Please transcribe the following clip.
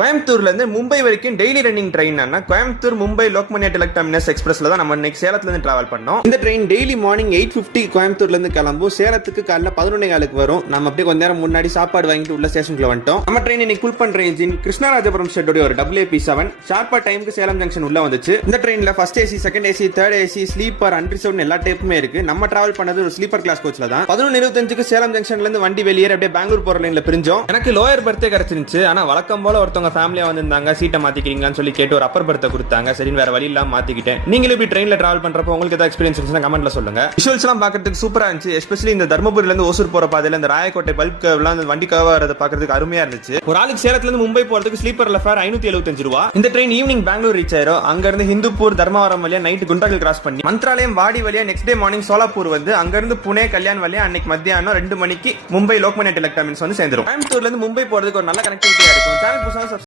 கோயம்புத்தூர்ல இருந்து மும்பை வரைக்கும் daily running train Coimbatore Mumbai Lokmanya டிலக் terminus எக்ஸ்பிரஸ்ல தான் நம்ம இன்னைக்கு சேலத்துல இருந்து டிராவல் பண்ணோம். இந்த ட்ரெயின் டெய்லி மார்னிங் 8:50 கோயம்புத்தூர்ல இருந்து கிளம்பும். சேலத்துக்கு காலைல 11:15 வரும். நம்ம அப்படியே கொஞ்ச நேரம் முன்னாடி சாப்பாடு வாங்கிட்டு உள்ள ஸ்டேஷனுக்குள்ள வந்துட்டோம். நம்ம ட்ரெயின் இன்னைக்கு புல் பண்ற இன்ஜின் கிருஷ்ணராஜபுரம் ஷெட்டோட ஒரு WAP7 ஷார்ப்பா டைமுக்கு சேலம் ஜங்ஷன் உள்ள வந்துச்சு. இந்த ட்ரெயின்ல first AC, second AC, third AC, sleeper, unreserved எல்லா டைப்புமே இருக்கு. நம்ம டிராவல் பண்ணது ஒரு ஸ்லீப்பர் கிளாஸ் கோச்ல தான். 11:25க்கு சேலம் ஜங்ஷன்ல இருந்து வண்டி வெளியேற அப்படியே பெங்களூர் போற லைன்ல பிரிஞ்சோம். எனக்கு லோயர் பர்த்தே கிடைச்சிருந்துச்சு. ஆனா வழக்கம் போல ஒருத்தவங்க ஃபேமிலியா வந்திருந்தாங்க. சீட்டை மாத்திக்கிறீங்களான்னு சொல்லி கேட்டு ஒரு அப்பர் பர்த்தை கொடுத்தாங்க. சரி, வேற வழி இல்லாம மாத்திக்கிட்டேன். நீங்களும் இப்படி ட்ரெயின்ல டிராவல் பண்றப்போ உங்களுக்கு ஏதாவது எக்ஸ்பீரியன்ஸ் இருந்துச்சுன்னா கமெண்ட்ல சொல்லுங்க. விஷுவல்ஸ் எல்லாம் பாக்கிறதுக்கு சூப்பரா இருந்துச்சு. எஸ்பெஷலி இந்த தர்மபுரியில இருந்து ஓசூர் போற பாதையில இந்த ராயக்கோட்டை பல்ப் கர்வ்லாம் அந்த வண்டி கர்வா வரத பாக்கிறதுக்கு அருமையா இருந்துச்சு. ஒரு ஆளுக்கு சேலத்துல இருந்து மும்பை போறதுக்கு ஸ்லீப்பர்ல ஃபேர் 575 ரூபா. இந்த ட்ரெயின் ஈவினிங் பெங்களூர் ரீச் ஆயிரும். அங்க இருந்து ஹிந்துப்பூர், தர்மவரம் வழியா நைட் குண்டாகல் கிராஸ் பண்ணி மந்த்ராலயம், வாடி வழியா நெக்ஸ்ட் டே மார்னிங் சோலாப்பூர் வந்து அங்க இருந்து புனே, கல்யாண் வழியா அன்னைக்கு மத்தியானம் 2 மணிக்கு மும்பை லோக்மான்யா டிலக் டெர்மினஸ் வந்து சேர்ந்துரும். கோயம்புத்தூர்ல இருந்து மும்பை போறதுக்கு ஒரு நல்ல கனெக்டிவிட்டியா இருக்கும். சேனல் புதுசா